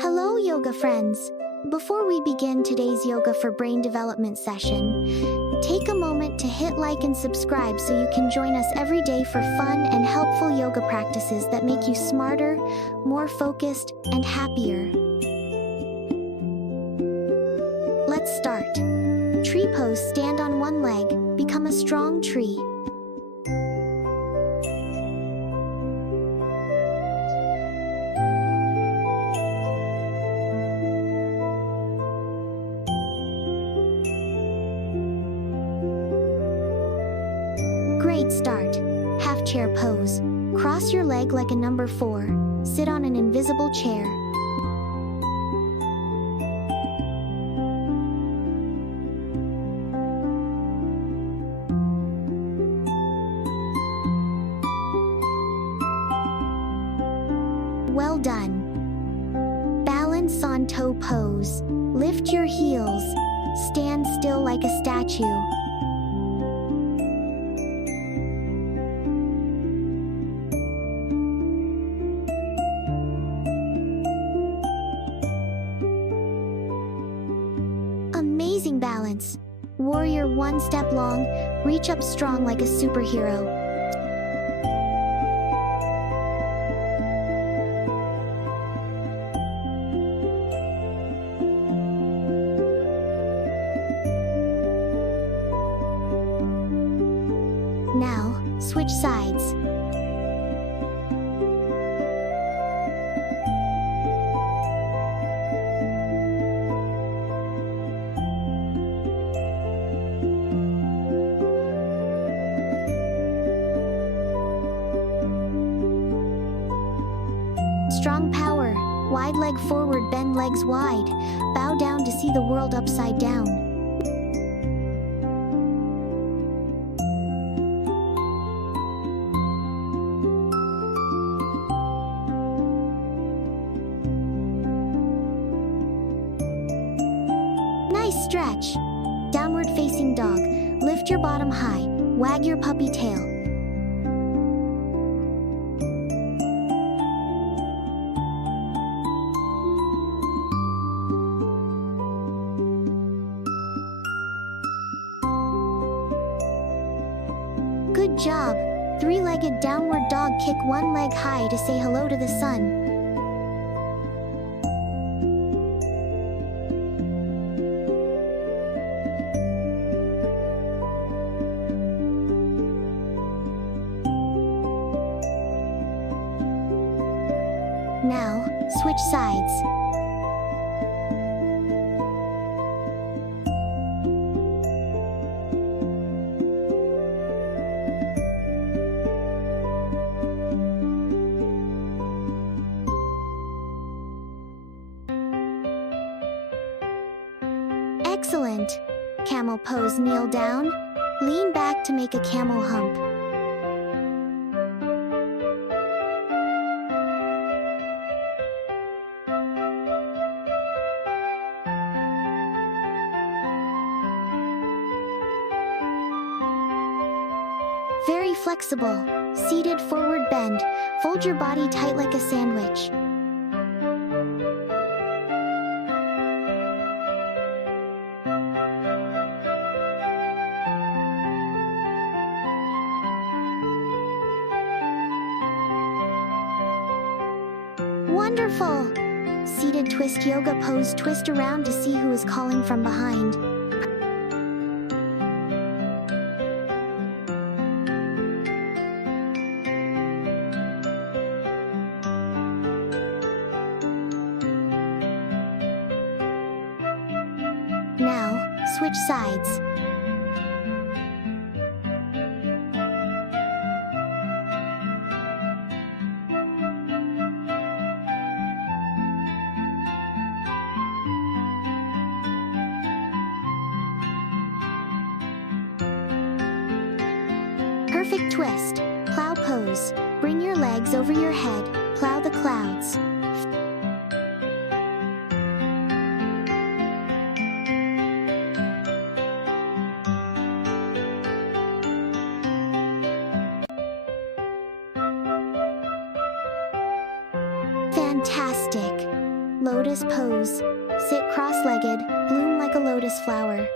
Hello, yoga friends. Before we begin today's Yoga for Brain Development session, take a moment to hit like and subscribe so you can join us every day for fun and helpful yoga practices that make you smarter, more focused, and happier. Let's start. Tree pose. Stand on one leg. Become a strong tree. Great start. Half chair pose. Cross your leg like a number 4. Sit on an invisible chair. Well done. Balance on toe pose. Lift your heels. Stand still like a statue. Amazing balance. Warrior 1 step long, reach up strong like a superhero. Now, switch sides. Strong power. Wide leg forward, bend legs wide. Bow down to see the world upside down. Nice stretch. Downward facing dog. Lift your bottom high. Wag your puppy tail. Good job. 3-legged downward dog. Kick one leg high to say hello to the sun. Now, switch sides. Excellent. Camel pose. Kneel down. Lean back to make a camel hump. Very flexible. Seated forward bend. Fold your body tight like a sandwich. Wonderful! Seated twist yoga pose. Twist around to see who is calling from behind. Now, switch sides. Perfect twist. Plow pose. Bring your legs over your head. Plow the clouds. Fantastic. Lotus pose. Sit cross-legged, bloom like a lotus flower.